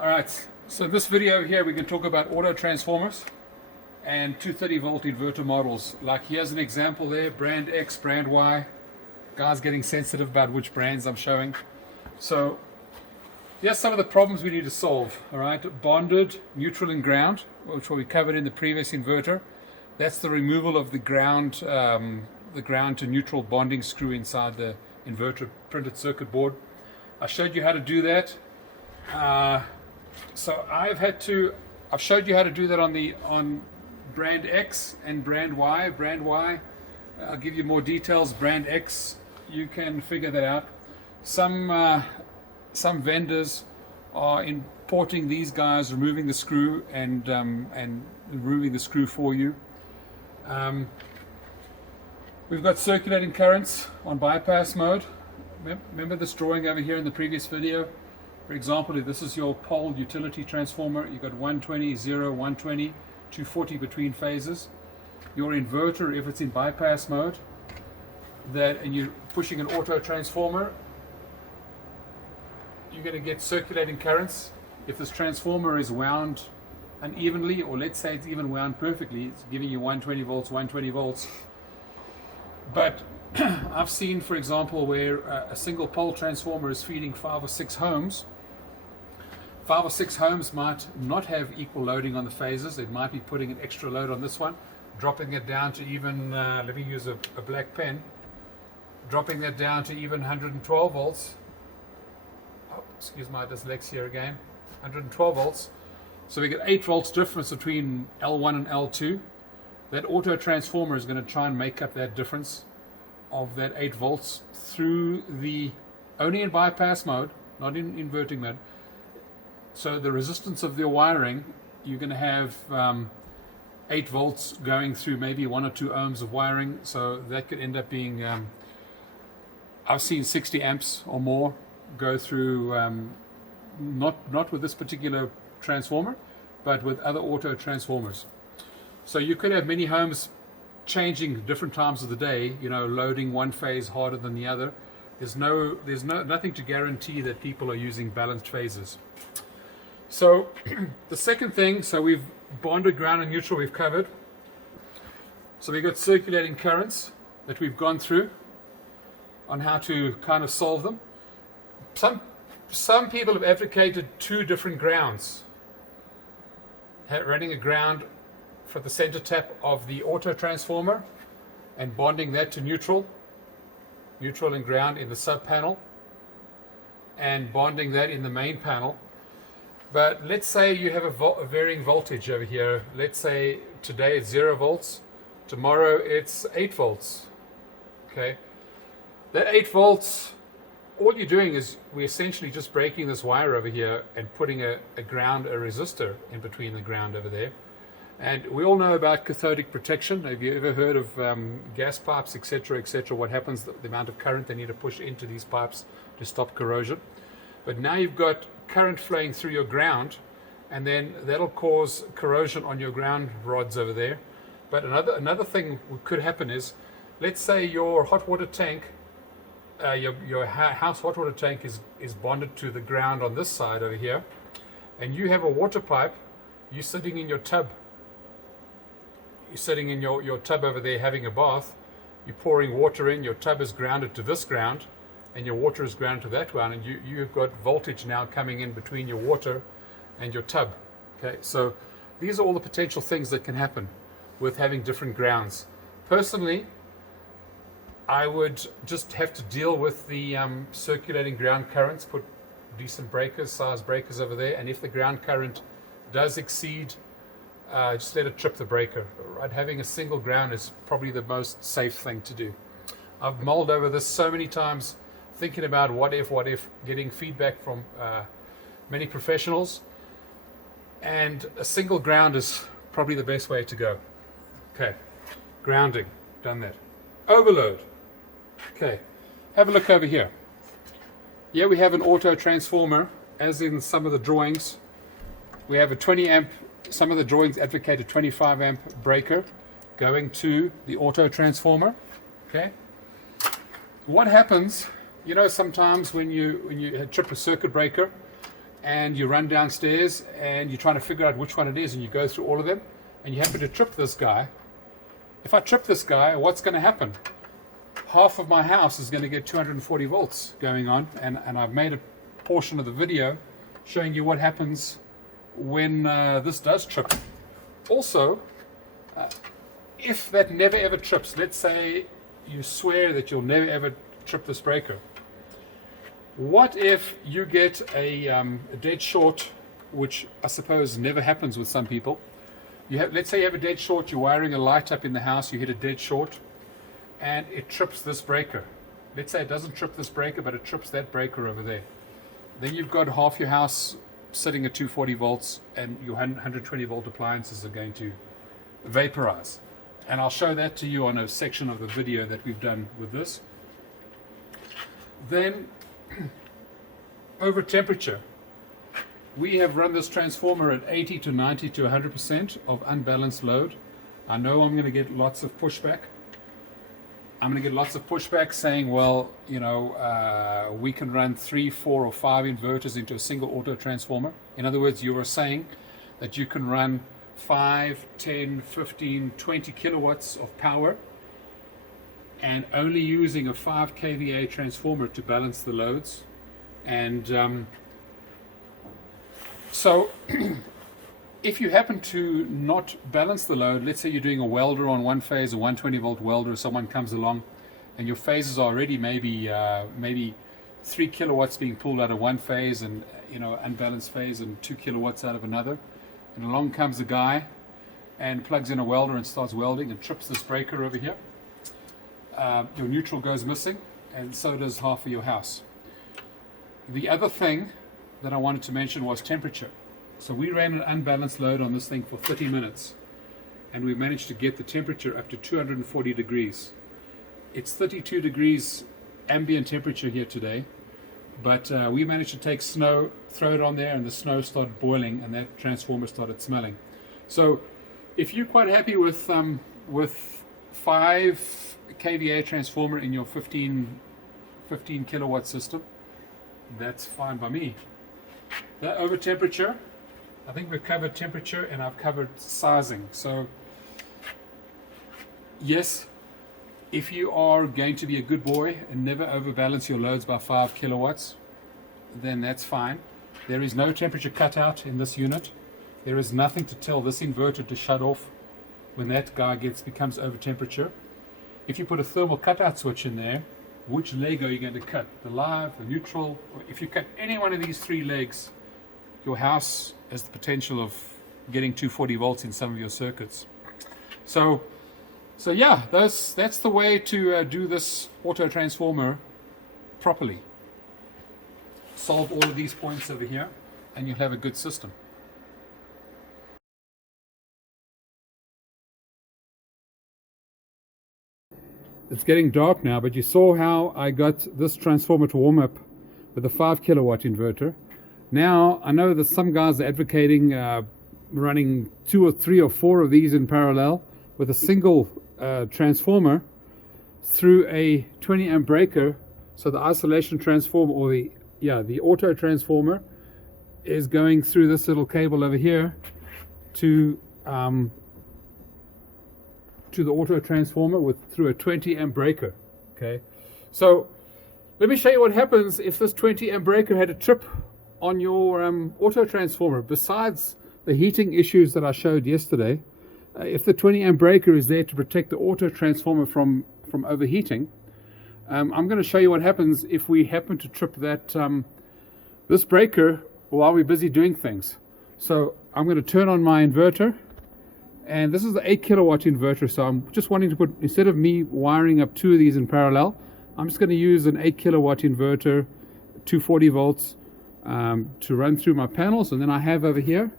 Alright, so this video here we can talk about auto transformers and 230 volt inverter models. Like here's an example there, brand X, brand Y. Guys getting sensitive about which brands I'm showing. So here's some of the problems we need to solve. Alright, bonded, neutral and ground, which we covered in the previous inverter. That's the removal of the ground to neutral bonding screw inside the inverter printed circuit board. I showed you how to do that. So I've showed you how to do that on brand X and brand Y. Brand Y, I'll give you more details. Brand X, you can figure that out. Some vendors are importing these guys, removing the screw and removing the screw for you. We've got circulating currents on bypass mode. Remember this drawing over here in the previous video? For example, if this is your pole utility transformer, you've got 120, 0, 120, 240 between phases. Your inverter, if it's in bypass mode, and you're pushing an auto transformer, you're going to get circulating currents. If this transformer is wound unevenly, or let's say it's even wound perfectly, it's giving you 120 volts, 120 volts. But I've seen, for example, where a single pole transformer is feeding 5 or 6 homes. 5 or 6 homes might not have equal loading on the phases. It might be putting an extra load on this one, dropping it down to even, let me use a black pen, dropping that down to even 112 volts. Oh, excuse my dyslexia again. 112 volts. So we get 8 volts difference between L1 and L2. That auto transformer is going to try and make up that difference of that 8 volts through only in bypass mode, not in inverting mode. So the resistance of the wiring, you're going to have 8 volts going through maybe 1 or 2 ohms of wiring. So that could end up being, I've seen 60 amps or more go through, not with this particular transformer, but with other auto transformers. So you could have many homes changing different times of the day, loading one phase harder than the other. There's nothing to guarantee that people are using balanced phases. So the second thing, so we've bonded, ground and neutral, we've covered. So we've got circulating currents that we've gone through on how to kind of solve them. Some people have advocated 2 different grounds. Running a ground for the center tap of the auto transformer and bonding that to neutral and ground in the sub panel, and bonding that in the main panel. But let's say you have a varying voltage over here. Let's say today it's 0 volts, tomorrow it's 8 volts. Okay, that 8 volts, all you're doing is we're essentially just breaking this wire over here and putting a resistor in between the ground over there. And we all know about cathodic protection. Have you ever heard of gas pipes, etc., etc.? What happens, the amount of current they need to push into these pipes to stop corrosion. But now you've got current flowing through your ground, and then that'll cause corrosion on your ground rods over there. But another thing could happen is, let's say your hot water tank, your house hot water tank is bonded to the ground on this side over here, and you have a water pipe. You're sitting in your tub. You're sitting in your tub over there having a bath. You're pouring water in. Your tub is grounded to this ground, and your water is grounded to that one, and you've got voltage now coming in between your water and your tub. Okay, so these are all the potential things that can happen with having different grounds. Personally, I would just have to deal with the circulating ground currents, put decent size breakers over there, and if the ground current does exceed, just let it trip the breaker. Right? Having a single ground is probably the most safe thing to do. I've mulled over this so many times, thinking about what if, getting feedback from many professionals, and a single ground is probably the best way to go. Okay, grounding, done that. Overload. Okay, have a look over here. Here we have an auto transformer, as in some of the drawings. We have a 20 amp, some of the drawings advocate a 25 amp breaker going to the auto transformer. Okay, what happens, sometimes when you trip a circuit breaker and you run downstairs and you're trying to figure out which one it is, and you go through all of them and you happen to trip this guy. If I trip this guy, what's going to happen? Half of my house is going to get 240 volts going on, and I've made a portion of the video showing you what happens when this does trip. Also, if that never ever trips, let's say you swear that you'll never ever trip this breaker, what if you get a dead short, which I suppose never happens with some people. Let's say you have a dead short, you're wiring a light up in the house, you hit a dead short, and it trips this breaker. Let's say it doesn't trip this breaker, but it trips that breaker over there. Then you've got half your house sitting at 240 volts, and your 120 volt appliances are going to vaporize. And I'll show that to you on a section of the video that we've done with this. Then, over temperature. We have run this transformer at 80 to 90 to 100% of unbalanced load. I know I'm going to get lots of pushback. I'm going to get lots of pushback saying, well, you know, we can run 3, 4, or 5 inverters into a single auto transformer. In other words, you are saying that you can run 5, 10, 15, 20 kilowatts of power and only using a 5 kVA transformer to balance the loads. And so if you happen to not balance the load, let's say you're doing a welder on one phase, a 120 volt welder, someone comes along and your phases are already maybe 3 kilowatts being pulled out of one phase, and you know, unbalanced phase, and 2 kilowatts out of another, and along comes a guy and plugs in a welder and starts welding and trips this breaker over here. Your neutral goes missing, and so does half of your house. The other thing that I wanted to mention was temperature. So we ran an unbalanced load on this thing for 30 minutes, and we managed to get the temperature up to 240 degrees. It's 32 degrees ambient temperature here today, but we managed to take snow, throw it on there, and the snow started boiling, and that transformer started smelling. So if you're quite happy with 5 kVA transformer in your 15 kilowatt system, that's fine by me. That over temperature, I think we've covered temperature and I've covered sizing. So yes, if you are going to be a good boy and never overbalance your loads by 5 kilowatts, then that's fine. There is no temperature cutout in this unit. There is nothing to tell this inverter to shut off when that guy becomes over temperature. If you put a thermal cutout switch in there, which leg are you going to cut? The live, the neutral? If you cut any one of these 3 legs, your house has the potential of getting 240 volts in some of your circuits. So yeah, that's the way to do this auto transformer properly. Solve all of these points over here, and you'll have a good system. It's getting dark now, but you saw how I got this transformer to warm up with a 5 kilowatt inverter. Now, I know that some guys are advocating running 2 or 3 or 4 of these in parallel with a single transformer through a 20 amp breaker. So the isolation transformer, or the auto transformer, is going through this little cable over here to the auto transformer through a 20 amp breaker. Okay, so let me show you what happens if this 20 amp breaker had a trip on your auto transformer. Besides the heating issues that I showed yesterday, if the 20 amp breaker is there to protect the auto transformer from overheating, I'm going to show you what happens if we happen to trip this breaker while we're busy doing things. So I'm going to turn on my inverter, and this is the 8 kilowatt inverter. So I'm just wanting to put, instead of me wiring up 2 of these in parallel, I'm just going to use an 8 kilowatt inverter, 240 volts, to run through my panels. And then I have over here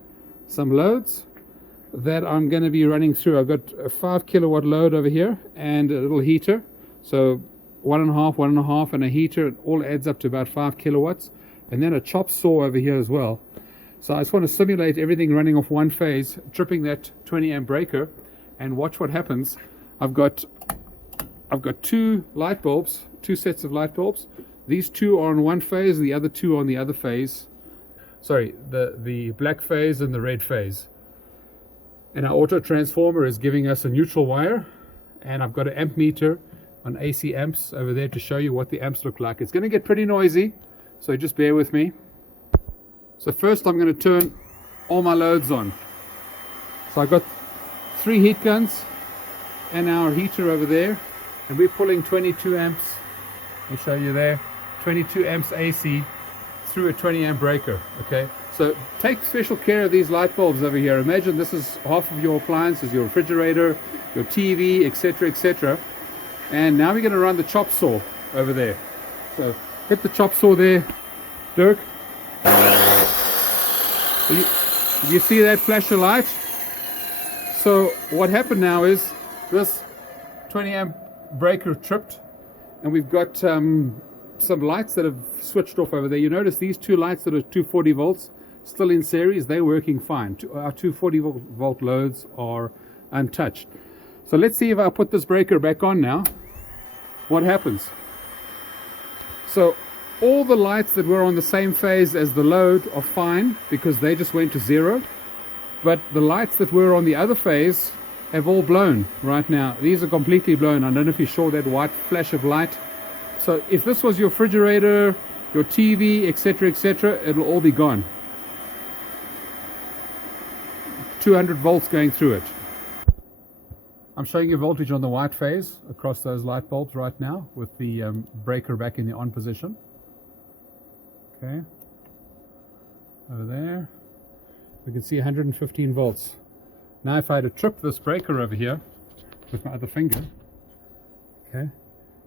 some loads that I'm going to be running through. I've got a 5 kilowatt load over here and a little heater. So 1.5, 1.5, and a heater. It all adds up to about 5 kilowatts. And then a chop saw over here as well. So I just want to simulate everything running off one phase, tripping that 20 amp breaker, and watch what happens. I've got 2 light bulbs, 2 sets of light bulbs. These 2 are on one phase, the other 2 on the other phase. sorry, the black phase and the red phase. And our auto transformer is giving us a neutral wire, and I've got an amp meter on AC amps over there to show you what the amps look like. It's going to get pretty noisy, so just bear with me. So first I'm going to turn all my loads on. So I've got 3 heat guns and our heater over there, and we're pulling 22 amps. Let me show you there, 22 amps AC through a 20 amp breaker. Okay, so take special care of these light bulbs over here. Imagine this is half of your appliances, your refrigerator, your TV, etc., etc. And now we're going to run the chop saw over there. So hit the chop saw there, Dirk. You see that flash of light? So what happened now is this 20 amp breaker tripped, and we've got some lights that have switched off over there. You notice these 2 lights that are 240 volts still in series, they're working fine. Our 240 volt loads are untouched. So let's see if I put this breaker back on now, what happens. So all the lights that were on the same phase as the load are fine because they just went to 0. But the lights that were on the other phase have all blown right now. These are completely blown. I don't know if you saw that white flash of light. So if this was your refrigerator, your TV, etc., etc., it'll all be gone. 200 volts going through it. I'm showing you voltage on the white phase across those light bulbs right now with the breaker back in the on position. Okay, over there we can see 115 volts. Now if I had to trip this breaker over here with my other finger, okay,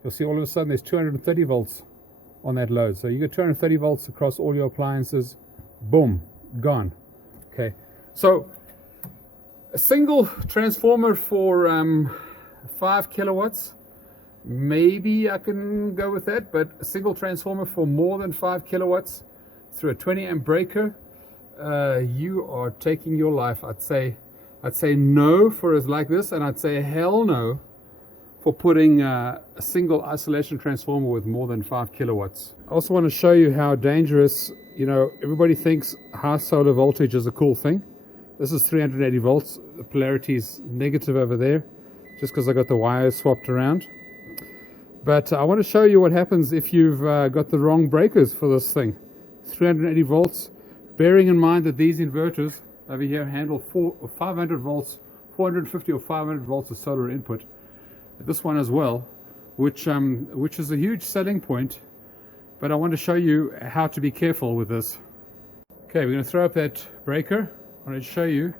you'll see all of a sudden there's 230 volts on that load. So you get 230 volts across all your appliances, boom, gone. Okay, so a single transformer for 5 kilowatts, maybe I can go with that, but a single transformer for more than 5 kilowatts through a 20 amp breaker, you are taking your life. I'd say no for us like this, and I'd say hell no for putting a single isolation transformer with more than 5 kilowatts. I also want to show you how dangerous, you know, everybody thinks high solar voltage is a cool thing. This is 380 volts. The polarity is negative over there, just because I got the wires swapped around. But I want to show you what happens if you've got the wrong breakers for this thing. 380 volts, bearing in mind that these inverters over here handle 500 volts, 450 or 500 volts of solar input. This one as well, which is a huge selling point. But I want to show you how to be careful with this. Okay, we're going to throw up that breaker. I want to show you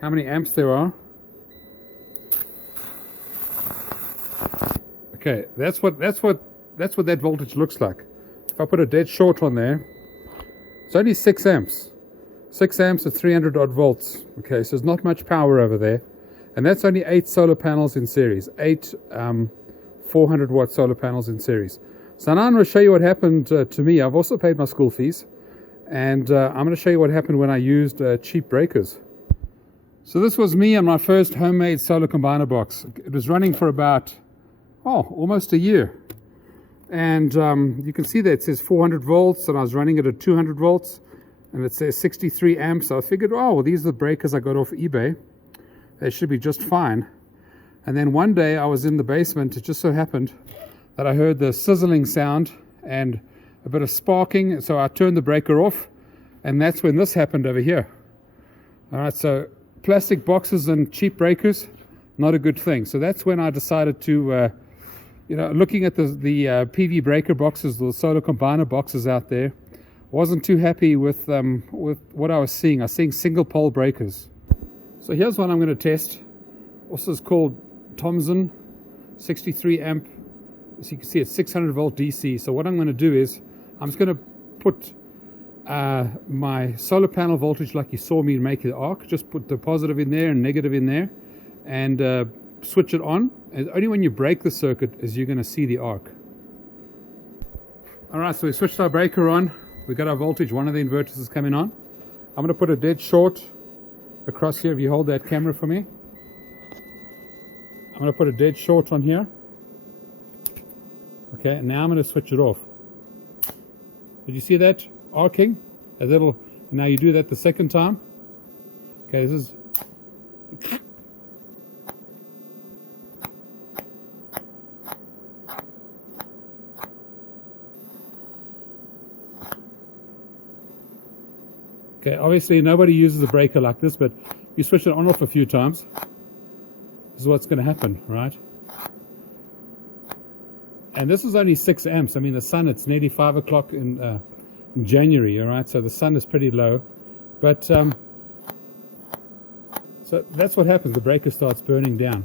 how many amps there are. Okay, that's what that voltage looks like. If I put a dead short on there, it's only 6 amps. 6 amps at 300 odd volts. Okay, so there's not much power over there. And that's only 8 solar panels in series. 8 400 watt solar panels in series. So now I'm going to show you what happened to me. I've also paid my school fees. And I'm going to show you what happened when I used cheap breakers. So this was me on my first homemade solar combiner box. It was running for about, almost a year. And you can see that it says 400 volts, and I was running it at 200 volts. And it says 63 amps. So I figured, well, these are the breakers I got off eBay. They should be just fine. And then one day I was in the basement. It just so happened that I heard the sizzling sound and a bit of sparking, so I turned the breaker off, and that's when this happened over here. All right, so plastic boxes and cheap breakers, not a good thing. So that's when I decided to, looking at the PV breaker boxes, the solar combiner boxes out there, wasn't too happy with what I was seeing. I was seeing single pole breakers. So here's one I'm going to test. This is called Thomson 63 amp. As you can see, it's 600 volt DC. So what I'm going to do is I'm just going to put my solar panel voltage like you saw me make the arc. Just put the positive in there and negative in there, and switch it on. And only when you break the circuit is you're going to see the arc. All right, so we switched our breaker on. We got our voltage. One of the inverters is coming on. I'm going to put a dead short across here. If you hold that camera for me, I'm going to put a dead short on here. Okay, and now I'm going to switch it off. Did you see that? arcing, a little. Now you do that the second time. Okay, this is. Okay, obviously nobody uses a breaker like this, but you switch it on off a few times. This is what's going to happen, right? And this is only 6 amps. I mean, the sun, it's nearly 5 o'clock in January, all right? So the sun is pretty low. But, so that's what happens. The breaker starts burning down.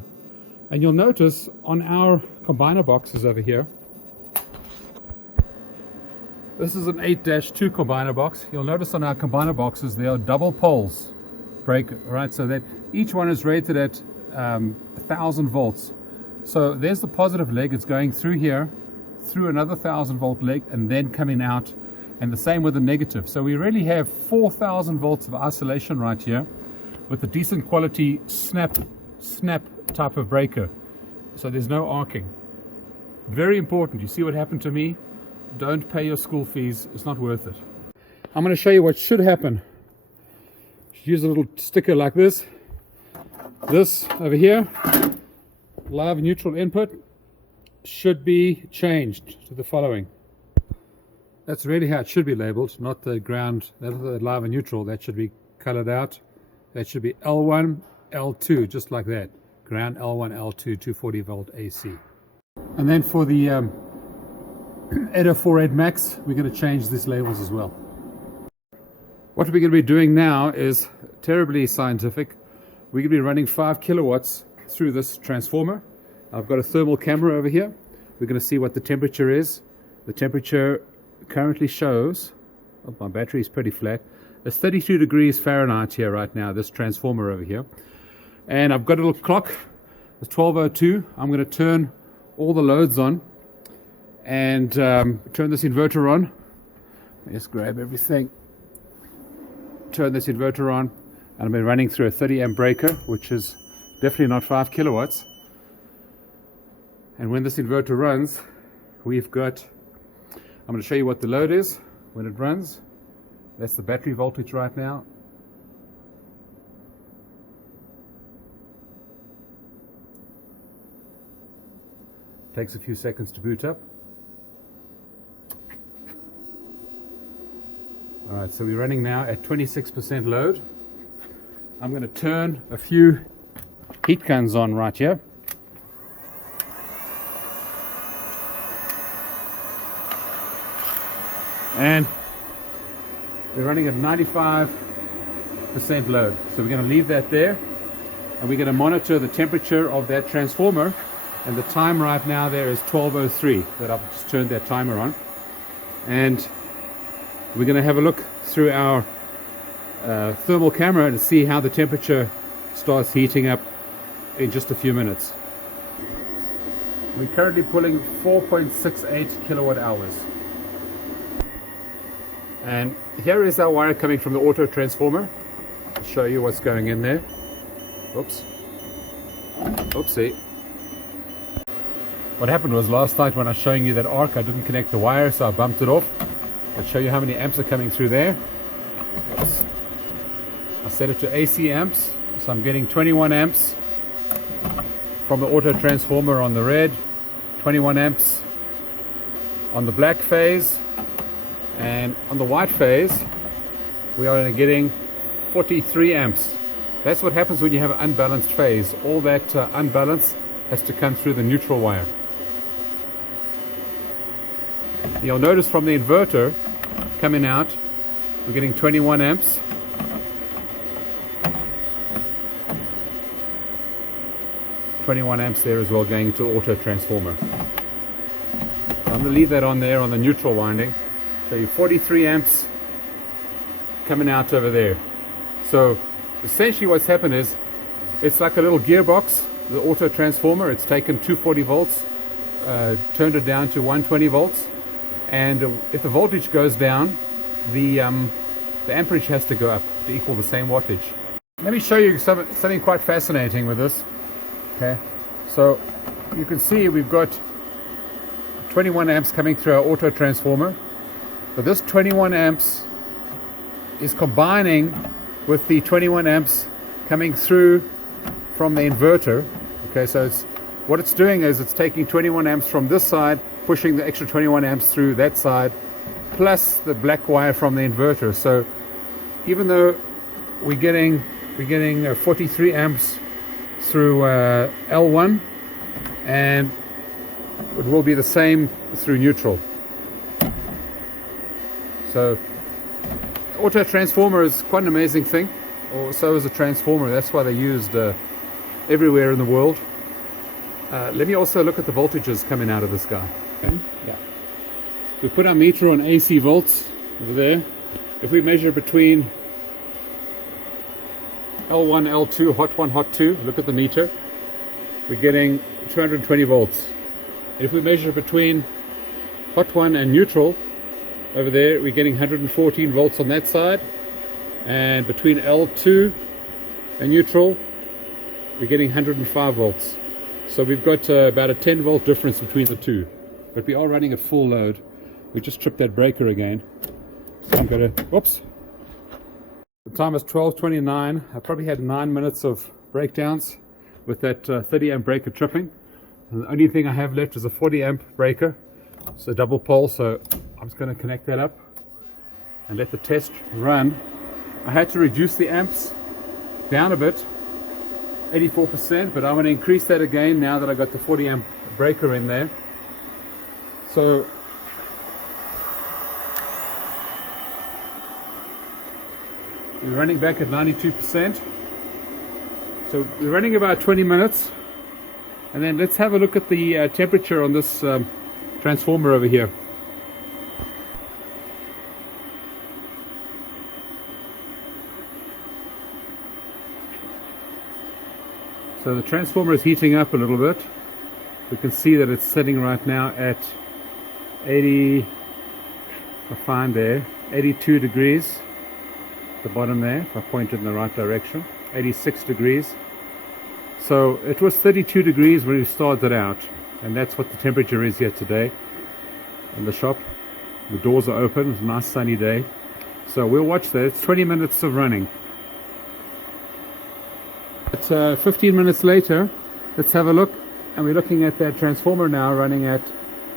And you'll notice on our combiner boxes over here, this is an 8-2 combiner box. You'll notice on our combiner boxes, there are double poles breaker, right? So that each one is rated at 1,000 volts. So there's the positive leg. It's going through here, through another 1,000 volt leg, and then coming out. And the same with the negative. So we really have 4,000 volts of isolation right here with a decent quality snap type of breaker. So there's no arcing. Very important. You see what happened to me? Don't pay your school fees. It's not worth it. I'm going to show you what should happen. Use a little sticker like this. This over here, live neutral input, should be changed to the following. That's really how it should be labeled, not the ground, the live and neutral. That should be colored out. That should be L1, L2, just like that. Ground L1, L2, 240 volt AC. And then for the EDA 48 Max, we're going to change these labels as well. What we're going to be doing now is terribly scientific. We're going to be running 5 kilowatts through this transformer. I've got a thermal camera over here. We're going to see what the temperature is. The temperature currently shows, oh, my battery is pretty flat, it's 32 degrees Fahrenheit here right now, this transformer over here. And I've got a little clock, it's 12:02. I'm going to turn all the loads on and turn this inverter on. Just grab everything, turn this inverter on, and I've been running through a 30 amp breaker, which is definitely not 5 kilowatts. And when this inverter runs, we've got, I'm going to show you what the load is when it runs. That's the battery voltage right now. Takes a few seconds to boot up. Alright, so we're running now at 26% load. I'm going to turn a few heat guns on right here. And we're running at 95% load. So we're going to leave that there, and we're going to monitor the temperature of that transformer. And the time right now there is 12:03 that I've just turned that timer on. And we're going to have a look through our thermal camera and see how the temperature starts heating up in just a few minutes. We're currently pulling 4.68 kilowatt hours. And here is our wire coming from the auto transformer. I'll show you what's going in there. Oops. Oopsie. What happened was last night when I was showing you that arc, I didn't connect the wire, so I bumped it off. I'll show you how many amps are coming through there. Oops. I set it to AC amps, so I'm getting 21 amps from the auto transformer on the red, 21 amps on the black phase, and on the white phase we are getting 43 amps. That's what happens when you have an unbalanced phase. All that unbalance has to come through the neutral wire. You'll notice from the inverter coming out, we're getting 21 amps. There as well, going into the auto transformer. So I'm going to leave that on there on the neutral winding. Show you 43 amps coming out over there. So essentially what's happened is it's like a little gearbox, the auto transformer. It's taken 240 volts, turned it down to 120 volts, and if the voltage goes down, the amperage has to go up to equal the same wattage. Let me show you something quite fascinating with this. Okay, so you can see we've got 21 amps coming through our auto transformer, But this 21 amps is combining with the 21 amps coming through from the inverter. Okay, so what it's doing is it's taking 21 amps from this side, pushing the extra 21 amps through that side, plus the black wire from the inverter. So even though we're getting 43 amps through L1, and it will be the same through neutral. So auto transformer is quite an amazing thing, or so is a transformer. That's why they're used everywhere in the world. Let me also look at the voltages coming out of this guy. Okay. Yeah. We put our meter on AC volts over there. If we measure between L1, L2, hot 1, hot 2, look at the meter, we're getting 220 volts. If we measure between hot 1 and neutral, over there we're getting 114 volts on that side, and between L2 and neutral we're getting 105 volts. So we've got about a 10 volt difference between the two, but we are running at full load. We just tripped that breaker again, so I'm gonna, whoops. The time is 12:29. I probably had 9 minutes of breakdowns with that 30 amp breaker tripping. And the only thing I have left is a 40 amp breaker, so double pole. So I'm just going to connect that up and let the test run. I had to reduce the amps down a bit, 84%, but I'm going to increase that again now that I got the 40 amp breaker in there. So we're running back at 92%. So we're running about 20 minutes. And then let's have a look at the temperature on this transformer over here. So the transformer is heating up a little bit. We can see that it's sitting right now at 80, I find there, 82 degrees. The bottom there, if I point it in the right direction, 86 degrees. So it was 32 degrees when we started out, and that's what the temperature is here today in the shop. The doors are open, it's a nice sunny day. So we'll watch that. It's 20 minutes of running. But 15 minutes later, let's have a look, and we're looking at that transformer now running at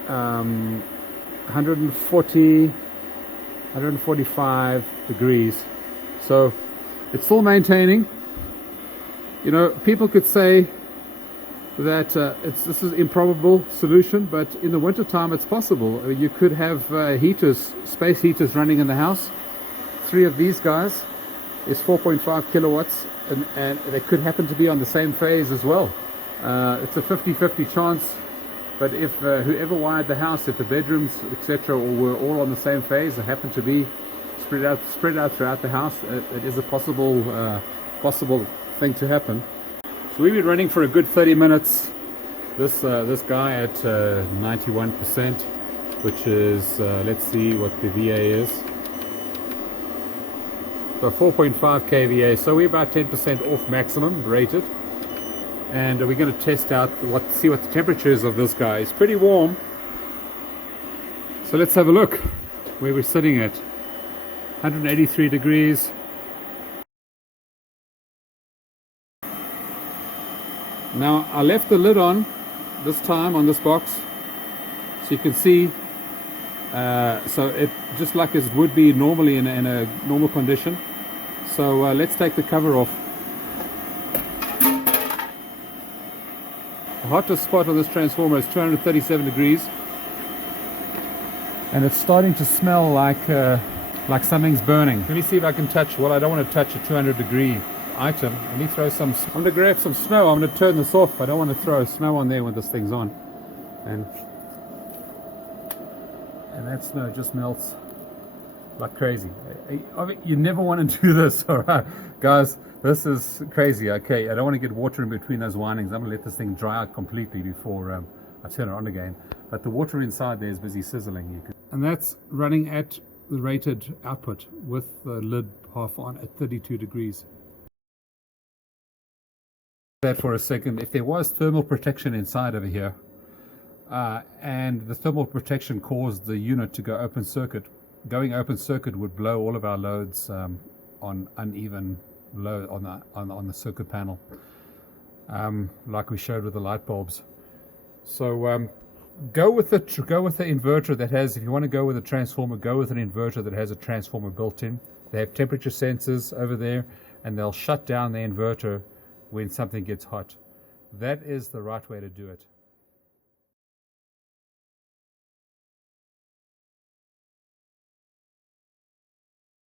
140, 145 degrees. So it's still maintaining. You know, people could say that this is improbable solution, but in the winter time it's possible. I mean, you could have heaters, space heaters running in the house. 3 of these guys is 4.5 kilowatts, and they could happen to be on the same phase as well. It's a 50-50 chance, but if whoever wired the house, if the bedrooms, etc., were all on the same phase, they happen to be spread out throughout the house, it is a possible thing to happen. So we've been running for a good 30 minutes. This guy at 91%, which is let's see what the VA is. So 4.5 kVA. So we're about 10% off maximum rated, and we're going to test out see what the temperature is of this guy. It's pretty warm. So let's have a look where we're sitting at. 183 degrees. Now I left the lid on this time on this box, so you can see, so it just like as it would be normally in a normal condition. So let's take the cover off. The hottest spot on this transformer is 237 degrees, and it's starting to smell like something's burning. Let me see if I can touch. Well, I don't want to touch a 200 degree item. Let me throw some. I'm going to grab some snow. I'm going to turn this off. I don't want to throw snow on there when this thing's on, and that snow just melts like crazy. You never want to do this, all right, guys. This is crazy. Okay, I don't want to get water in between those windings. I'm going to let this thing dry out completely before I turn it on again. But the water inside there is busy sizzling. And that's running at the rated output with the lid half on at 32 degrees. That for a second. If there was thermal protection inside over here, and the thermal protection caused the unit to go open circuit, going open circuit would blow all of our loads on uneven load on the circuit panel, like we showed with the light bulbs. So go with the inverter that has, if you want to go with a transformer, go with an inverter that has a transformer built in. They have temperature sensors over there, and they'll shut down the inverter when something gets hot. That is the right way to do it.